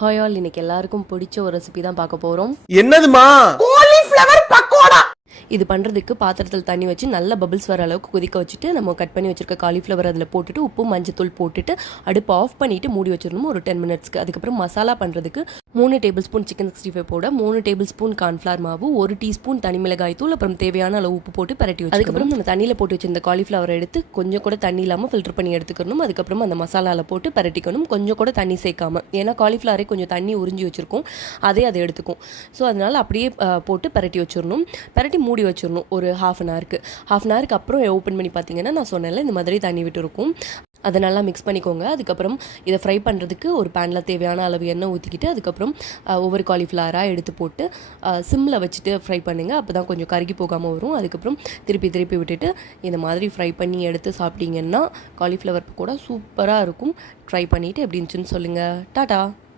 Hi all, இன்னைக்கு எல்லாருக்கும் பிடிச்ச ஒரு ரெசிபி தான் பார்க்க போகிறோம். என்னதுமா? காலிஃப்ளவர் பக்கோடா. இது பண்ணுறதுக்கு பாத்திரத்தில் தண்ணி வச்சு நல்ல பபிள்ஸ் வர அளவுக்கு கொதிக்க வச்சுட்டு நம்ம கட் பண்ணி வச்சிருக்க காலிஃப்ளவர் அதில் போட்டுட்டு உப்பு மஞ்சத்தூள் போட்டுட்டு அடுப்பு ஆஃப் பண்ணிவிட்டு மூடி வச்சிடணும் ஒரு 10 மினிட்ஸ்க்கு. அதுக்கப்புறம் மசாலா பண்ணுறதுக்கு 3 டேபிள் ஸ்பூன் சிக்கன் 65 போட 3 டேபிள் ஸ்பூன் கார்ன்ஃப்ளவர் மாவு, 1 டீஸ்பூன் தனி மிளகாய் தூள், அப்புறம் தேவையான அளவு உப்பு போட்டு பரட்டி வச்சு அதுக்கப்புறம் நம்ம தண்ணியில் போட்டு வச்சிருந்த காலிஃப்ளவரை எடுத்து கொஞ்சம் கூட தண்ணி இல்லாமல் ஃபில்டர் பண்ணி எடுத்துக்கணும். அதுக்கப்புறம் அந்த மசாலாவில் போட்டு பரட்டிக்கணும், கொஞ்சம் கூட தண்ணி சேர்க்காம. ஏன்னா காலிஃப்ளவரே கொஞ்சம் தண்ணி உறிஞ்சி வச்சிருக்கோம், அதை எடுத்துக்கும். ஸோ அதனால் அப்படியே போட்டு பரட்டி வச்சிடணும். பரட்டி மூடி வச்சிடணும் ஒரு ஹாஃப் அன் ஹவருக்கு அப்புறம் ஓப்பன் பண்ணி பார்த்தீங்கன்னா நான் சொன்னேன்ல இந்த மாதிரி தண்ணி விட்டு இருக்கும். அதை நல்லா மிக்ஸ் பண்ணிக்கோங்க. அதுக்கப்புறம் இதை ஃப்ரை பண்ணுறதுக்கு ஒரு பேனில் தேவையான அளவு எண்ணெய் ஊற்றிக்கிட்டு அதுக்கப்புறம் ஒவ்வொரு காலிஃப்ளவராக எடுத்து போட்டு சிம்மில் வச்சுட்டு ஃப்ரை பண்ணுங்கள். அப்போ தான் கொஞ்சம் கருகி போகாமல் வரும். அதுக்கப்புறம் திருப்பி விட்டுட்டு இந்த மாதிரி ஃப்ரை பண்ணி எடுத்து சாப்பிட்டீங்கன்னா காலிஃப்ளவர் கூட சூப்பராக இருக்கும். ட்ரை பண்ணிவிட்டு எப்படி இருந்துச்சுன்னு சொல்லுங்கள். டாடா.